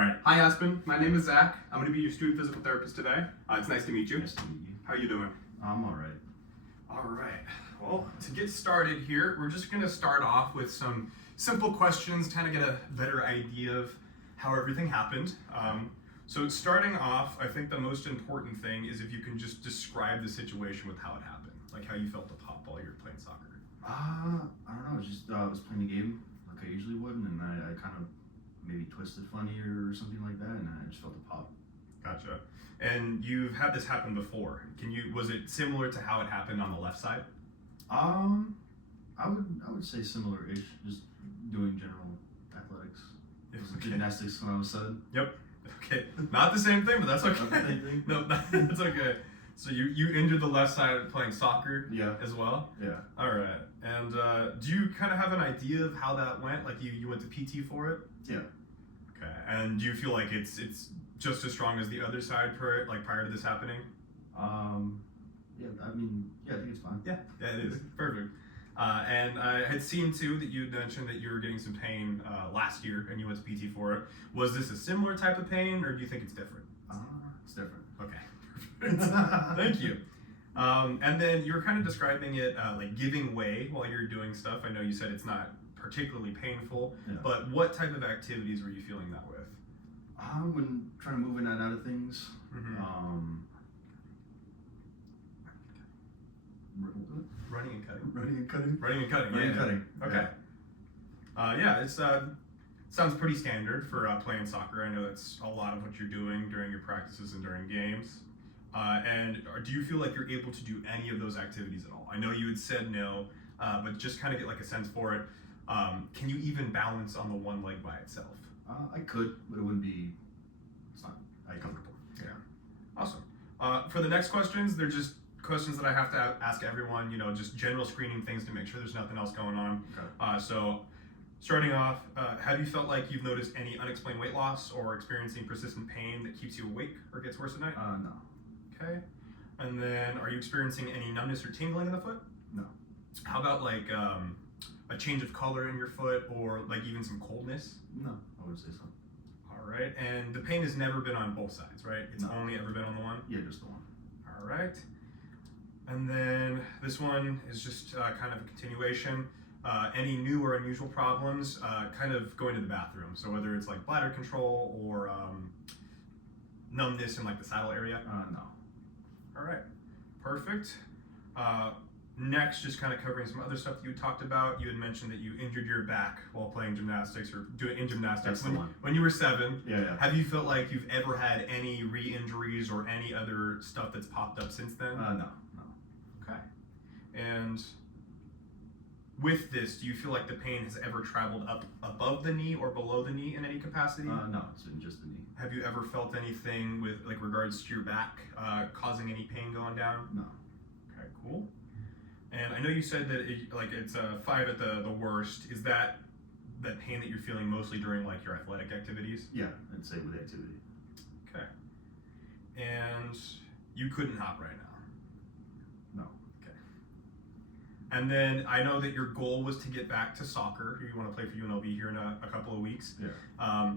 right. Hi, Aspen. My name is Zach. I'm going to be your student physical therapist today. It's nice to meet you. Nice to meet you. How you doing? I'm all right. All right. Well, to get started here, we're just going to start off with some simple questions, kind of get a better idea of how everything happened. So starting off, I think the most important thing is if you can just describe the situation with how it happened, like how you felt the pop while you were playing soccer. I don't know. I was playing the game like I usually would, and I kind of maybe twisted funny or something like that, and I just felt a pop. Gotcha. And you've had this happen before. Was it similar to how it happened on the left side? I would say similar-ish. Just doing general athletics, Okay. gymnastics when I was 7. Yep. Okay. Not the same thing, but that's okay. Not the same thing? No, that's okay. So you injured the left side playing soccer Yeah. as well? Yeah. All right. And do you kind of have an idea of how that went? Like you went to PT for it? Yeah. Okay. And do you feel like it's just as strong as the other side prior to this happening? Yeah. I mean, yeah. I think it's fine. Yeah, it is. Perfect. And I had seen too that you had mentioned that you were getting some pain last year and you went to PT for it. Was this a similar type of pain or do you think it's different? It's different. Okay, perfect. Thank you. And then you were kind of describing it like giving way while you're doing stuff. I know you said it's not particularly painful, Yeah. but what type of activities were you feeling that with? When trying to move in and out of things. Mm-hmm. Running and cutting. Running and cutting. Running and cutting. Running Yeah. and cutting. Okay. Yeah, it's sounds pretty standard for playing soccer. I know that's a lot of what you're doing during your practices and during games. And do you feel like you're able to do any of those activities at all? I know you had said no, but just kind of get like a sense for it. Can you even balance on the one leg by itself? I could, but it wouldn't be. It's not Comfortable. Yeah. Awesome. For the next questions, they're just questions that I have to ask everyone. Just general screening things to make sure there's nothing else going on. Okay. So, starting off, have you felt like you've noticed any unexplained weight loss or experiencing persistent pain that keeps you awake or gets worse at night? No. Okay. And then, are you experiencing any numbness or tingling in the foot? No. How about like a change of color in your foot or like even some coldness? No, I wouldn't say so. All right. And the pain has never been on both sides, right? It's No. only ever been on the one? Yeah, just the one. All right. And then this one is just kind of a continuation. Any new or unusual problems kind of going to the bathroom. So whether it's like bladder control or numbness in like the saddle area. No. All right, perfect. Next, just kind of covering some other stuff that you talked about. You had mentioned that you injured your back while playing gymnastics or doing gymnastics That's the one. when you were 7. Yeah. Have you felt like you've ever had any re-injuries or any other stuff that's popped up since then? No. Okay. And with this, do you feel like the pain has ever traveled up above the knee or below the knee in any capacity? No, it's been just the knee. Have you ever felt anything with like regards to your back causing any pain going down? No. Okay, cool. And I know you said that it's a 5 at the worst. Is that pain that you're feeling mostly during like your athletic activities? Yeah, I'd say with activity. Okay. And you couldn't hop right now? No. Okay. And then I know that your goal was to get back to soccer. You want to play for UNLV here in a couple of weeks. Yeah.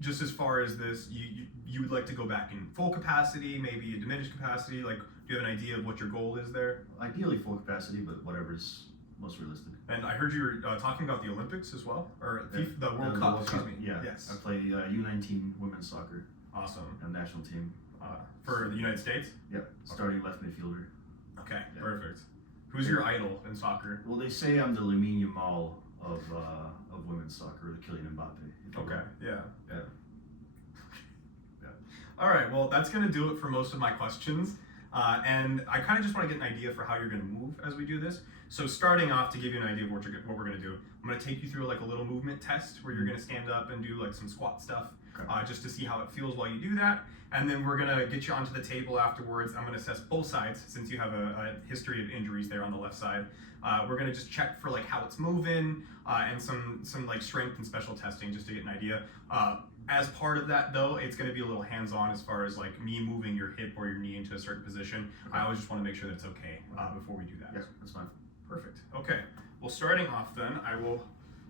Just as far as this, you would like to go back in full capacity, maybe a diminished capacity? Like, do you have an idea of what your goal is there? Ideally full capacity, but whatever's most realistic. And I heard you were talking about the Olympics as well, or the World Cup. Excuse me. Yeah. Yes. I play U19 women's soccer. Awesome. And national team. For the United States. Yeah. Starting left midfielder. Okay. Yeah. Perfect. Who's your idol in soccer? Well, they say I'm the Lamine Yamal of women's soccer, the Kylian Mbappe. Okay. Yeah. Yeah. All right. Well, that's gonna do it for most of my questions. And I kind of just want to get an idea for how you're going to move as we do this. So starting off, to give you an idea of what we're going to do, I'm going to take you through like a little movement test where you're going to stand up and do like some squat stuff, just to see how it feels while you do that. And then we're going to get you onto the table afterwards. I'm going to assess both sides since you have a history of injuries there on the left side. We're going to just check for like how it's moving and some like strength and special testing just to get an idea. As part of that, though, it's going to be a little hands-on as far as like me moving your hip or your knee into a certain position. I always just want to make sure that it's okay before we do that. Yeah, that's fine. Perfect. Okay. Well, starting off then, I will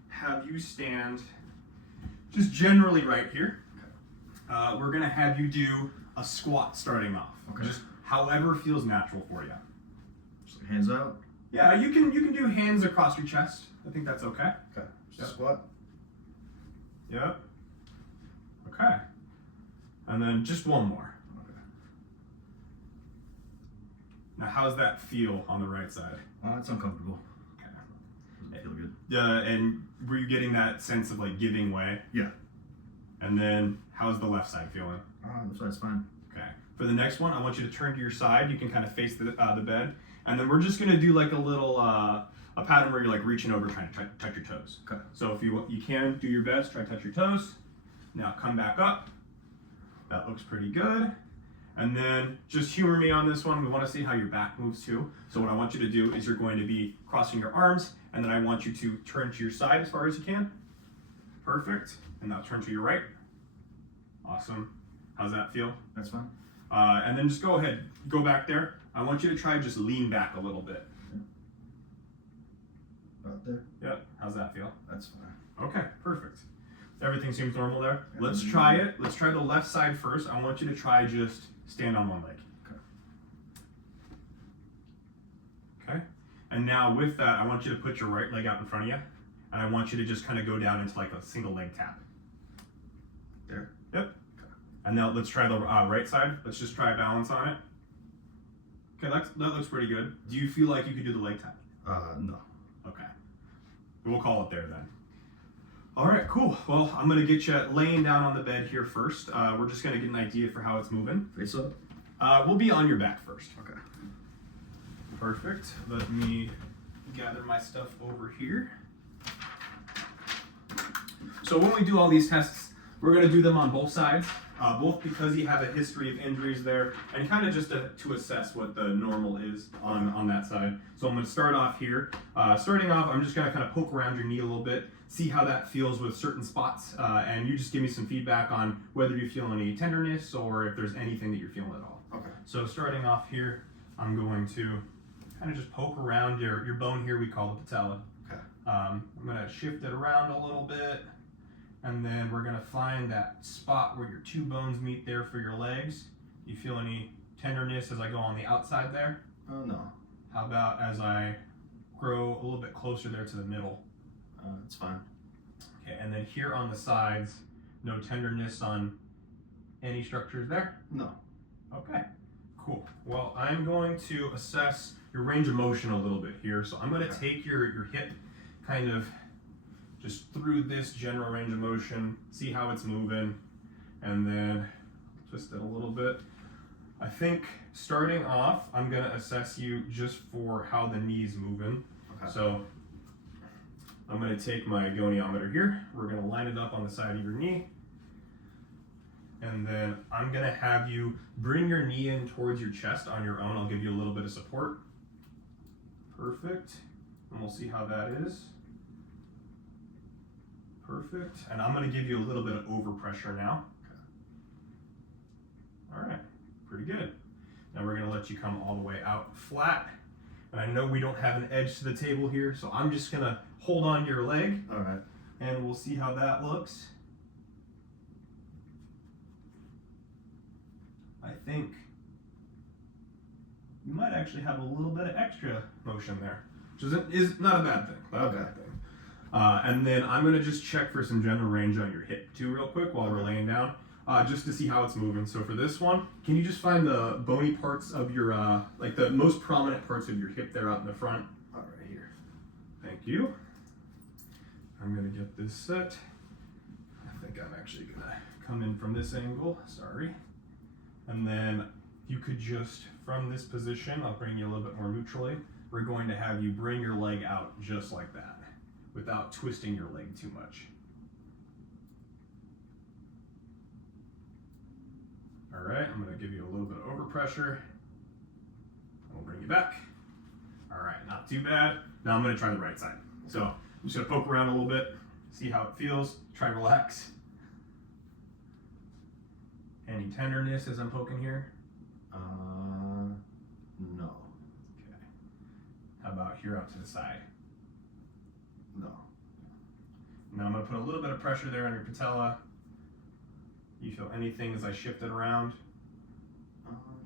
have you stand just generally right here. We're gonna have you do a squat starting off. Okay. Just however feels natural for you. Just hands out. Yeah, you can do hands across your chest. I think that's okay. Okay. Just Yep. squat. Yep. Okay. And then just one more. Okay. Now, how's that feel on the right side? It's uncomfortable. Okay. Doesn't feel good. And were you getting that sense of like giving way? Yeah. And then how's the left side feeling? That's fine. Okay. For the next one, I want you to turn to your side. You can kind of face the bed, and then we're just gonna do like a little a pattern where you're like reaching over, trying to touch your toes. Okay. So if you can do your best, try to touch your toes. Now come back up. That looks pretty good. And then just humor me on this one. We want to see how your back moves too. So what I want you to do is you're going to be crossing your arms, and then I want you to turn to your side as far as you can. Perfect. And now turn to your right. Awesome. How's that feel? That's fine. And then just go ahead, go back there. I want you to try just lean back a little bit. About there. Yep. How's that feel? That's fine. Okay, perfect. Everything seems normal there. Yeah. Let's try it. Let's try the left side first. I want you to try just stand on one leg. Okay. Okay. And now with that, I want you to put your right leg out in front of you, and I want you to just kind of go down into like a single leg tap. There. Yep. And now let's try the right side. Let's just try balance on it. Okay, that looks pretty good. Do you feel like you could do the leg tap? No. Okay. We'll call it there then. All right, cool. Well, I'm gonna get you laying down on the bed here first. We're just gonna get an idea for how it's moving. Face up. We'll be on your back first. Okay. Perfect. Let me gather my stuff over here. So when we do all these tests, we're gonna do them on both sides, both because you have a history of injuries there, and kind of just to assess what the normal is on that side. So I'm gonna start off here. Starting off, I'm just gonna kind of poke around your knee a little bit, see how that feels with certain spots, and you just give me some feedback on whether you feel any tenderness or if there's anything that you're feeling at all. Okay. So starting off here, I'm going to kind of just poke around your bone here we call the patella. Okay. I'm gonna shift it around a little bit, and then we're gonna find that spot where your two bones meet there for your legs. You feel any tenderness as I go on the outside there? No. How about as I grow a little bit closer there to the middle? It's fine. Okay, and then here on the sides, no tenderness on any structures there? No. Okay, cool. Well, I'm going to assess your range of motion a little bit here. So I'm going to take your hip kind of just through this general range of motion, see how it's moving, and then twist it a little bit. I think starting off, I'm going to assess you just for how the knee's moving. Okay. So I'm going to take my goniometer here. We're going to line it up on the side of your knee. And then I'm going to have you bring your knee in towards your chest on your own. I'll give you a little bit of support. Perfect. And we'll see how that is. Perfect. And I'm going to give you a little bit of overpressure now. Okay. All right. Pretty good. Now we're going to let you come all the way out flat. And I know we don't have an edge to the table here, so I'm just going to hold on to your leg. All right. And we'll see how that looks. I think you might actually have a little bit of extra motion there, which is not a bad thing. Not a bad thing. And then I'm going to just check for some general range on your hip too real quick while we're laying down, just to see how it's moving. So for this one, can you just find the bony parts of your, like the most prominent parts of your hip there out in the front? All right, here. Thank you. I'm going to get this set. I think I'm actually going to come in from this angle. Sorry. And then you could just, from this position, I'll bring you a little bit more neutrally. We're going to have you bring your leg out just like that, without twisting your leg too much. All right, I'm going to give you a little bit of overpressure. We'll bring you back. All right, not too bad. Now I'm going to try the right side. So I'm just going to poke around a little bit, see how it feels, try to relax. Any tenderness as I'm poking here? No. Okay. How about here out to the side? No. Now I'm going to put a little bit of pressure there on your patella. You feel anything as I shift it around?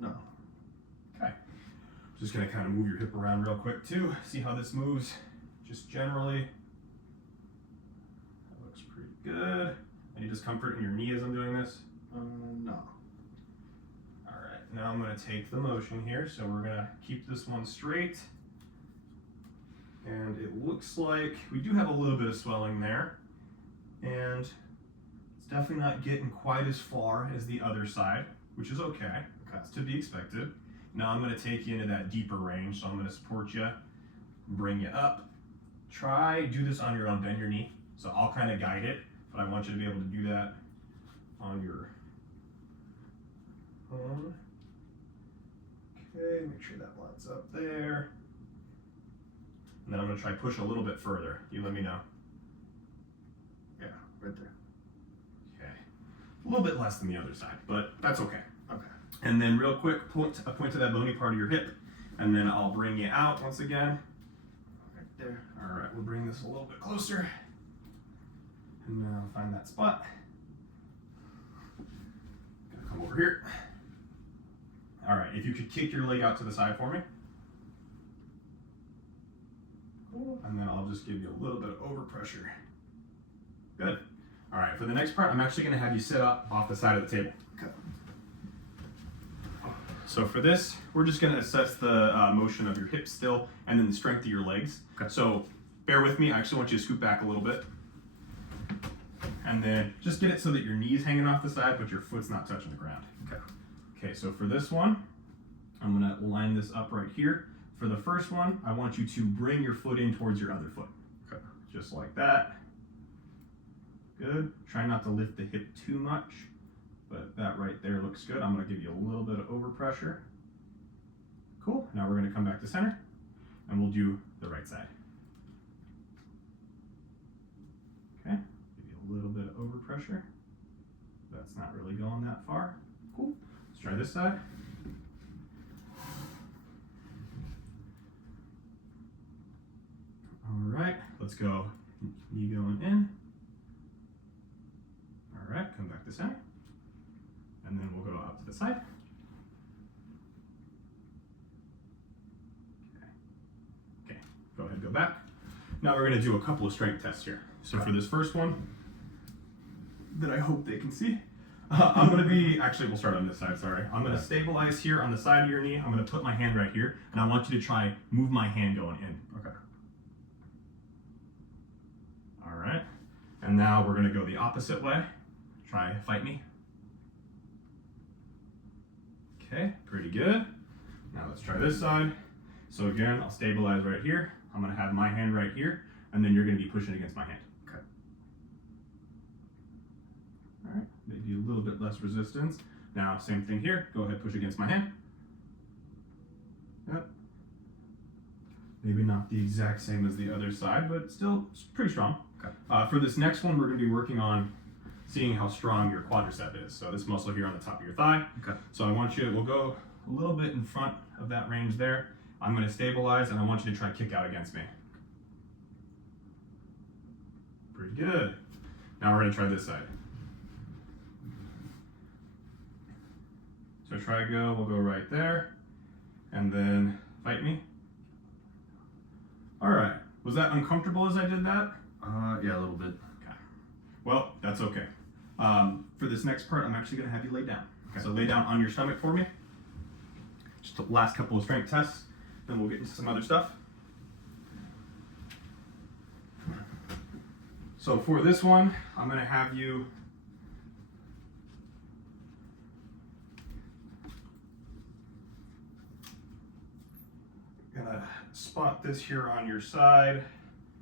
No. Okay. Just gonna kind of move your hip around real quick too. See how this moves. Just generally. That looks pretty good. Any discomfort in your knee as I'm doing this? No. All right, now I'm gonna take the motion here. So we're gonna keep this one straight. And it looks like we do have a little bit of swelling there. And it's definitely not getting quite as far as the other side, which is okay. That's to be expected. Now I'm gonna take you into that deeper range. So I'm gonna support you, bring you up. Try, do this on your own, bend your knee. So I'll kind of guide it, but I want you to be able to do that on your own. Okay, make sure that lines up there. And then I'm gonna try push a little bit further. You let me know. Yeah, right there. Okay. A little bit less than the other side, but that's okay. Okay. And then real quick, point to that bony part of your hip, and then I'll bring you out once again. Right there. All right, we'll bring this a little bit closer. And now find that spot. Gonna come over here. All right, if you could kick your leg out to the side for me. Cool. And then I'll just give you a little bit of overpressure. Good. All right, for the next part, I'm actually gonna have you sit up off the side of the table. Okay. So for this, we're just gonna assess the motion of your hips still, and then the strength of your legs. Okay. So bear with me, I actually want you to scoot back a little bit. And then just get it so that your knee's hanging off the side, but your foot's not touching the ground. Okay. Okay, so for this one, I'm gonna line this up right here. For the first one, I want you to bring your foot in towards your other foot. Okay. Just like that. Good. Try not to lift the hip too much, but that right there looks good. I'm gonna give you a little bit of overpressure. Cool. Now we're gonna come back to center, and we'll do the right side. Okay. Give you a little bit of overpressure. That's not really going that far. Cool. Let's try this side. All right, let's go. Knee going in. All right, come back to center. And then we'll go out to the side. Okay, go ahead, go back. Now we're gonna do a couple of strength tests here. So for this first one, that I hope they can see, I'm gonna be, actually we'll start on this side, sorry. I'm gonna stabilize here on the side of your knee. I'm gonna put my hand right here, and I want you to try move my hand going in. Okay. All right, and now we're gonna go the opposite way. Try fight me. Okay, pretty good. Now let's try this side. So again, I'll stabilize right here. I'm gonna have my hand right here, and then you're gonna be pushing against my hand. Okay. All right, maybe a little bit less resistance. Now, same thing here. Go ahead, push against my hand. Yep. Maybe not the exact same as the other side, but still it's pretty strong. Okay. For this next one, we're gonna be working on seeing how strong your quadricep is. So this muscle here on the top of your thigh. Okay. So I want you, we'll go a little bit in front of that range there. I'm gonna stabilize, and I want you to try kick out against me. Pretty good. Now we're gonna try this side. So try go, we'll go right there, and then fight me. All right, was that uncomfortable as I did that? Yeah, a little bit. Okay. Well, that's okay. For this next part, I'm actually gonna have you lay down. Okay. So lay down on your stomach for me. Just the last couple of strength tests, then we'll get into some other stuff. So for this one, I'm gonna have you gonna spot this here on your side,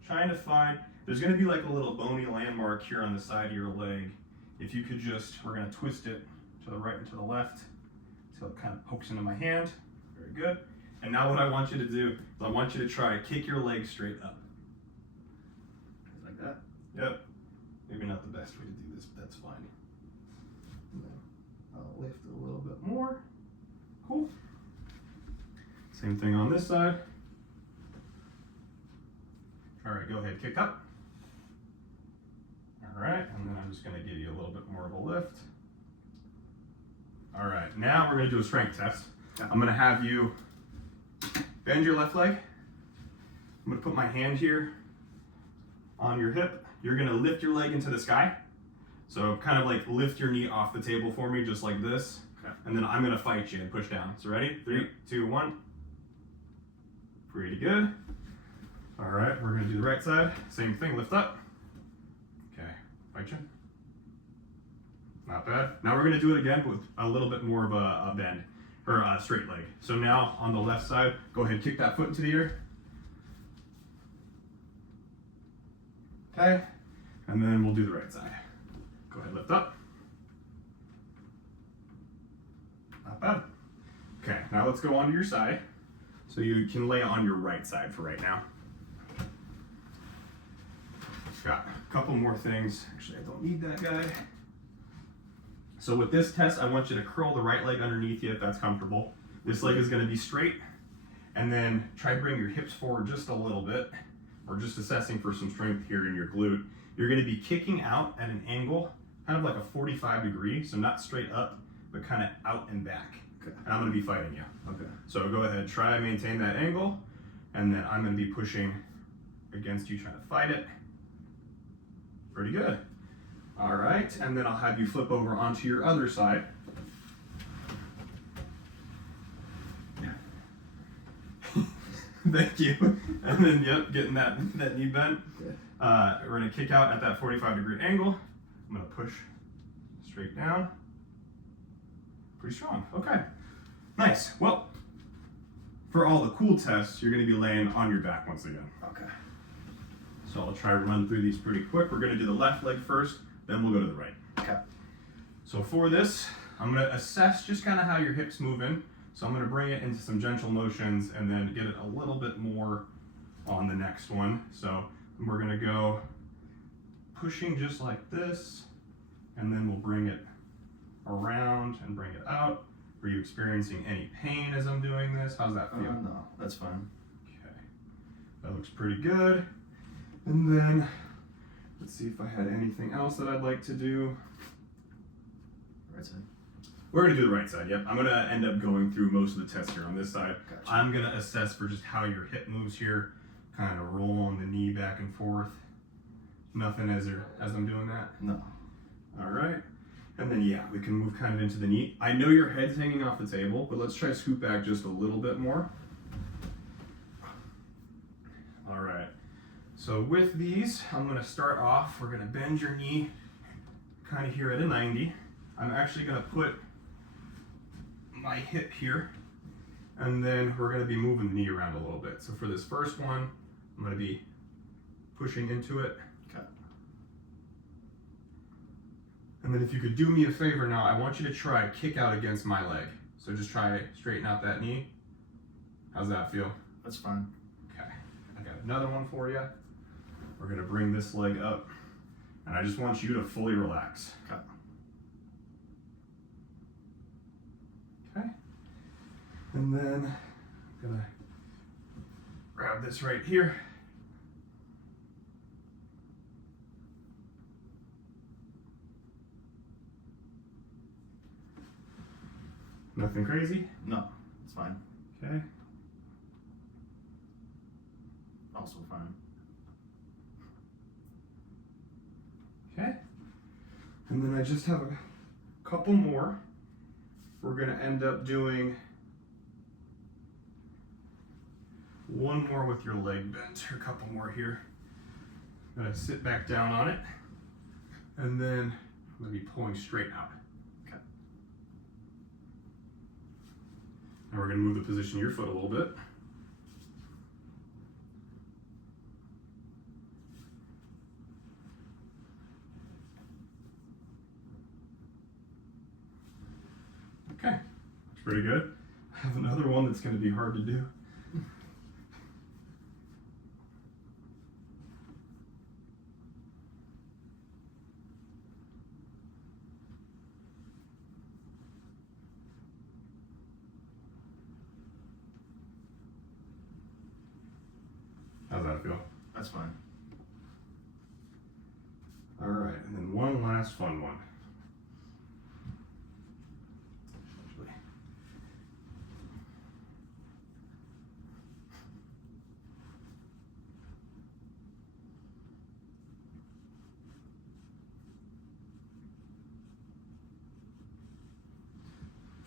trying to find, there's gonna be like a little bony landmark here on the side of your leg. If you could just, we're gonna twist it to the right and to the left until it kind of pokes into my hand. Very good. And now what I want you to do is I want you to try kick your leg straight up. Like that? Yep. Maybe not the best way to do this, but that's fine. And then I'll lift a little bit more. Cool. Same thing on this side. All right, go ahead, kick up. All right, and then I'm just gonna give you a little bit more of a lift. All right, now we're gonna do a strength test. Yeah. I'm gonna have you bend your left leg. I'm gonna put my hand here on your hip. You're gonna lift your leg into the sky. So kind of like lift your knee off the table for me, just like this. Okay. And then I'm gonna fight you and push down. So ready? 3, 2, 1. Pretty good. All right, we're gonna do the right side. Same thing, lift up. Okay, fight you. Not bad. Now we're gonna do it again, but with a little bit more of a bend, or a straight leg. So now on the left side, go ahead, kick that foot into the air. Okay, and then we'll do the right side. Go ahead, lift up. Not bad. Okay, now let's go onto your side. So you can lay on your right side for right now. Got a couple more things. Actually, I don't need that guy. So with this test, I want you to curl the right leg underneath you if that's comfortable. This leg is going to be straight. And then try to bring your hips forward just a little bit. We're just assessing for some strength here in your glute. You're going to be kicking out at an angle, kind of like a 45 degree, so not straight up, but kind of out and back. Okay. And I'm going to be fighting you. Okay. So go ahead, try and maintain that angle, and then I'm going to be pushing against you, trying to fight it. Pretty good. All right, and then I'll have you flip over onto your other side. Thank you. And then, yep, getting that knee bent. We're gonna kick out at that 45 degree angle. I'm gonna push straight down. Pretty strong, okay. Nice, well, for all the cool tests, you're gonna be laying on your back once again. Okay. So I'll try to run through these pretty quick. We're gonna do the left leg first, then we'll go to the right. Okay. So for this, I'm gonna assess just kind of how your hips move in. So I'm gonna bring it into some gentle motions and then get it a little bit more on the next one. So we're gonna go pushing just like this, and then we'll bring it around and bring it out. Are you experiencing any pain as I'm doing this? How's that feel? No, that's fine. Okay, that looks pretty good. And then let's see if I had anything else that I'd like to do. Right side. We're gonna do the right side, yep. I'm gonna end up going through most of the tests here on this side. Gotcha. I'm gonna assess for just how your hip moves here, kind of rolling the knee back and forth. Nothing as I'm doing that. No. All right. And then yeah, we can move kind of into the knee. I know your head's hanging off the table, but let's try to scoot back just a little bit more. All right. So with these, I'm gonna start off, we're gonna bend your knee kind of here at a 90. I'm actually gonna put my hip here, and then we're gonna be moving the knee around a little bit. So for this first one, I'm gonna be pushing into it. Okay. And then if you could do me a favor now, I want you to try kick out against my leg. So just try straighten out that knee. How's that feel? That's fine. Okay, I got another one for you. We're gonna bring this leg up, and I just want you to fully relax. Okay. Okay. And then I'm gonna grab this right here. Nothing crazy? No, it's fine. Okay. Also fine. Okay. And then I just have a couple more. We're gonna end up doing one more with your leg bent, or a couple more here. I'm gonna sit back down on it, and then I'm gonna be pulling straight out. Okay. Now we're gonna move the position of your foot a little bit. Okay, that's pretty good. I have another one that's gonna be hard to do. How's that feel? That's fine. All right, and then one last fun one.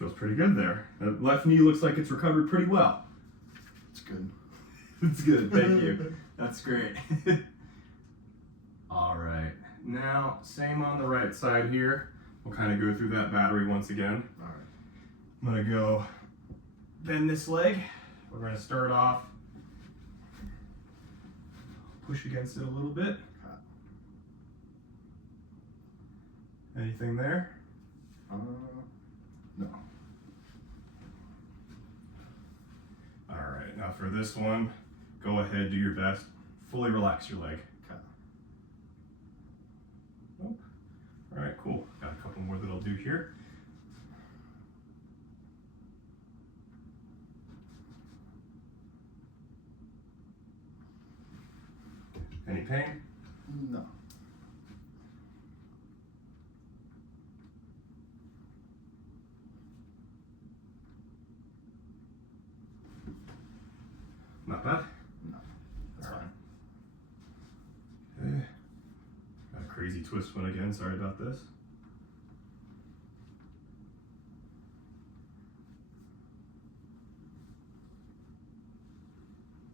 Feels pretty good there. The left knee looks like it's recovered pretty well. It's good. It's good, thank you. That's great. All right, now same on the right side here. We'll kind of go through that battery once again. All right. I'm gonna go bend this leg. We're gonna start off, push against it a little bit. Anything there? No. All right, now for this one, go ahead, do your best. Fully relax your leg. Okay. Nope. All right, cool. Got a couple more that I'll do here. Any pain? No. Not bad. No. That's All right. fine. Okay. Got a crazy twist one again. Sorry about this.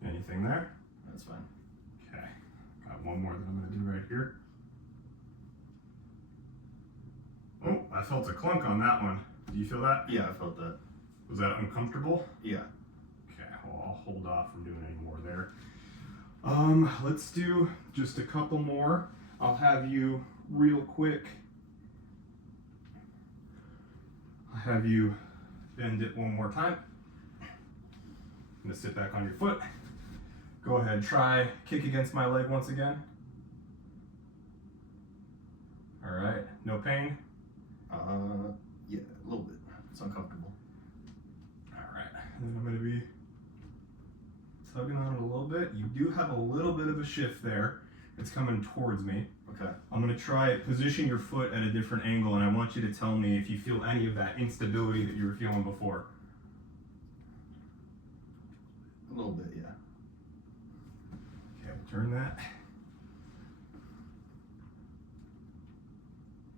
Anything there? That's fine. Okay. Got one more that I'm going to do right here. Oh, I felt a clunk on that one. Do you feel that? Yeah, I felt that. Was that uncomfortable? Yeah. Okay, well, I'll hold off from doing any more there. Let's do just a couple more. I'll have you real quick. I'll have you bend it one more time. I'm gonna sit back on your foot. Go ahead, try kick against my leg once again. All right, no pain? Yeah, a little bit. It's uncomfortable. All right, and then I'm gonna be tugging on it a little bit. You do have a little bit of a shift there. It's coming towards me. Okay. I'm gonna try position your foot at a different angle, and I want you to tell me if you feel any of that instability that you were feeling before. A little bit, yeah. Okay, we'll turn that.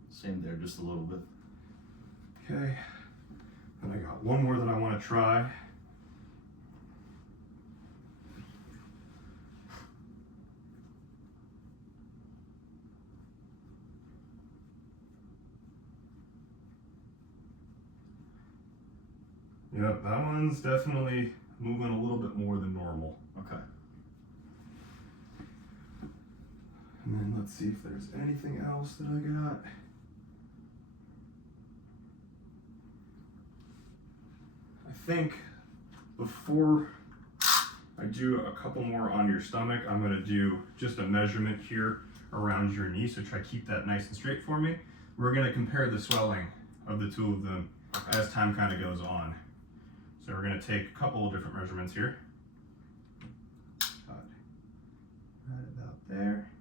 Same there, just a little bit. Okay, and I got one more that I want to try. Yep, that one's definitely moving a little bit more than normal. Okay. And then let's see if there's anything else that I got. I think before I do a couple more on your stomach, I'm gonna do just a measurement here around your knee, so try to keep that nice and straight for me. We're gonna compare the swelling of the two of them as time kind of goes on. So we're gonna take a couple of different measurements here. Right about there.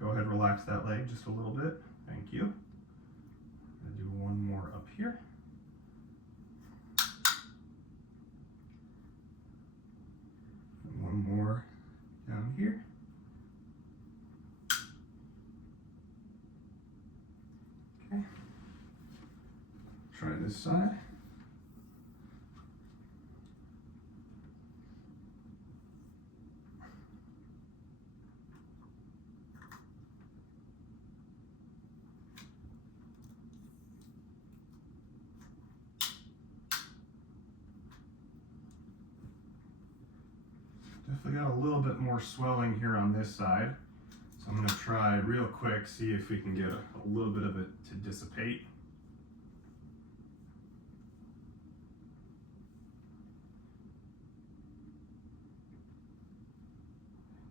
Go ahead, relax that leg just a little bit. Thank you. I'm gonna do one more up here. And one more down here. Okay. Try this side. Definitely got a little bit more swelling here on this side. So I'm going to try real quick, see if we can get a little bit of it to dissipate.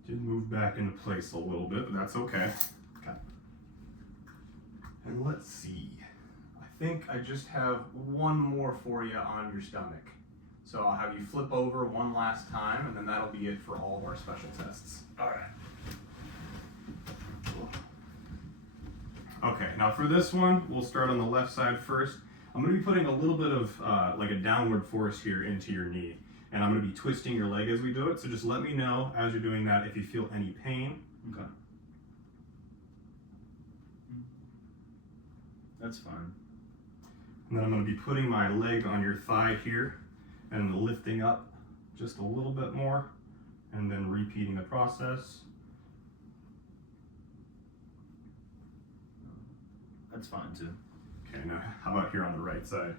Did move back into place a little bit, but that's okay. Okay. And let's see. I think I just have one more for you on your stomach. So I'll have you flip over one last time, and then that'll be it for all of our special tests. All right. Okay, now for this one, we'll start on the left side first. I'm going to be putting a little bit of like a downward force here into your knee, and I'm going to be twisting your leg as we do it. So just let me know as you're doing that if you feel any pain. Okay. That's fine. And then I'm going to be putting my leg on your thigh here and lifting up just a little bit more and then repeating the process. That's fine too. Okay, now how about here on the right side?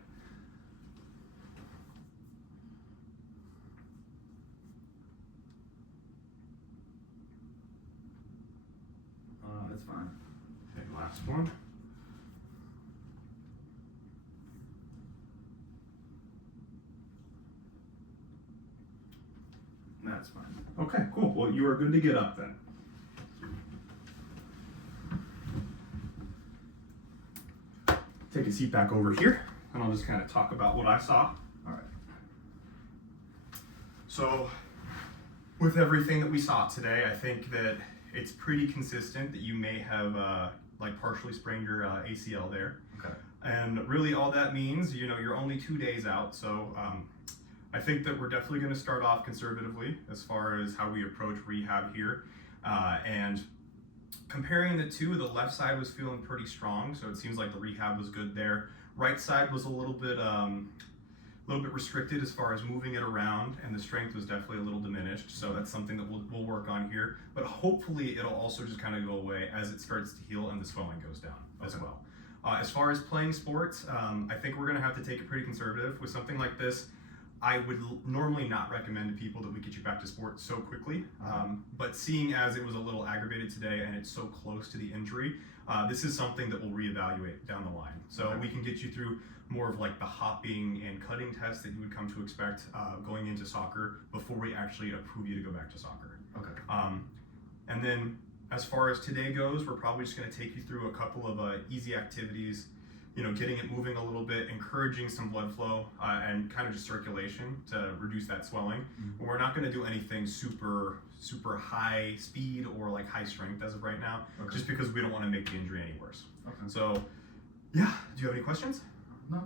That's fine. Okay, last one. That's fine. Okay, cool. Well, you are good to get up then. Take a seat back over here, and I'll just kind of talk about what I saw. All right. So, with everything that we saw today, I think that it's pretty consistent that you may have like partially sprained your ACL there. Okay. And really all that means, you know, you're only 2 days out. So I think that we're definitely going to start off conservatively as far as how we approach rehab here. And comparing the two, the left side was feeling pretty strong. So it seems like the rehab was good there. Right side was a little bit restricted as far as moving it around, and the strength was definitely a little diminished. So that's something that we'll work on here. But hopefully it'll also just kind of go away as it starts to heal and the swelling goes down as well. As far as playing sports, I think we're going to have to take it pretty conservative. With something like this, I would normally not recommend to people that we get you back to sport so quickly. But seeing as it was a little aggravated today and it's so close to the injury, this is something that we'll reevaluate down the line. So we can get you through more of like the hopping and cutting tests that you would come to expect going into soccer before we actually approve you to go back to soccer. Okay. And then as far as today goes, we're probably just going to take you through a couple of easy activities, you know, getting it moving a little bit, encouraging some blood flow and kind of just circulation to reduce that swelling. But we're not going to do anything super high speed or like high strength as of right now, just because we don't want to make the injury any worse. Okay. So yeah, do you have any questions? No.